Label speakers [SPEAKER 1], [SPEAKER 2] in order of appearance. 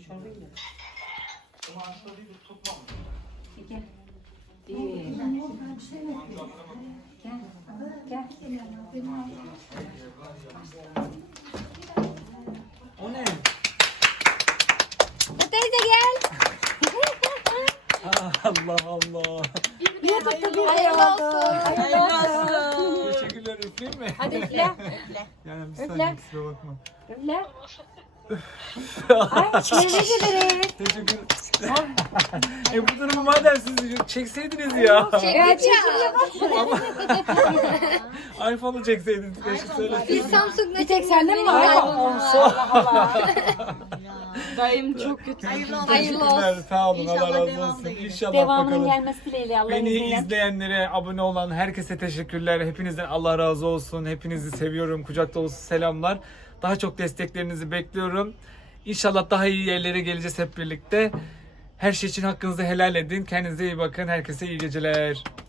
[SPEAKER 1] çorbayı da. Gel. Gel.
[SPEAKER 2] O ne?
[SPEAKER 3] Bu teyze gel.
[SPEAKER 2] Allah Allah.
[SPEAKER 3] Hayırlı olsun.
[SPEAKER 2] Teşekkürler, üfleyeyim mi?
[SPEAKER 1] Hadi üfle.
[SPEAKER 2] Yani bir
[SPEAKER 1] Üfle.
[SPEAKER 2] saniye, kusura bakma.
[SPEAKER 1] Üfle. Ay tebrik ederiz.
[SPEAKER 2] Teşekkür. Bu durumu madem siz çekseydiniz ya. iPhone'u çekseydiniz. Keşke söyleseydiniz.
[SPEAKER 3] Biz Samsung'da
[SPEAKER 1] Bir tek sende mi var? Allah Allah. Dayım çok kötü.
[SPEAKER 3] Hayırlı olsun.
[SPEAKER 2] Teşekkürler. Sağ olun.
[SPEAKER 4] İnşallah
[SPEAKER 2] Allah razı
[SPEAKER 4] devamı
[SPEAKER 2] olsun.
[SPEAKER 4] da gelir.
[SPEAKER 2] İnşallah
[SPEAKER 1] Devamının
[SPEAKER 2] bakalım.
[SPEAKER 1] gelmesi dileğiyle Allah'ın
[SPEAKER 2] Beni
[SPEAKER 1] izniyle.
[SPEAKER 2] izleyenlere, abone olan herkese teşekkürler. Hepinizden Allah razı olsun. Hepinizi seviyorum. Kucak dolusu selamlar. Daha çok desteklerinizi bekliyorum. İnşallah daha iyi yerlere geleceğiz hep birlikte. Her şey için hakkınızı helal edin. Kendinize iyi bakın. Herkese iyi geceler.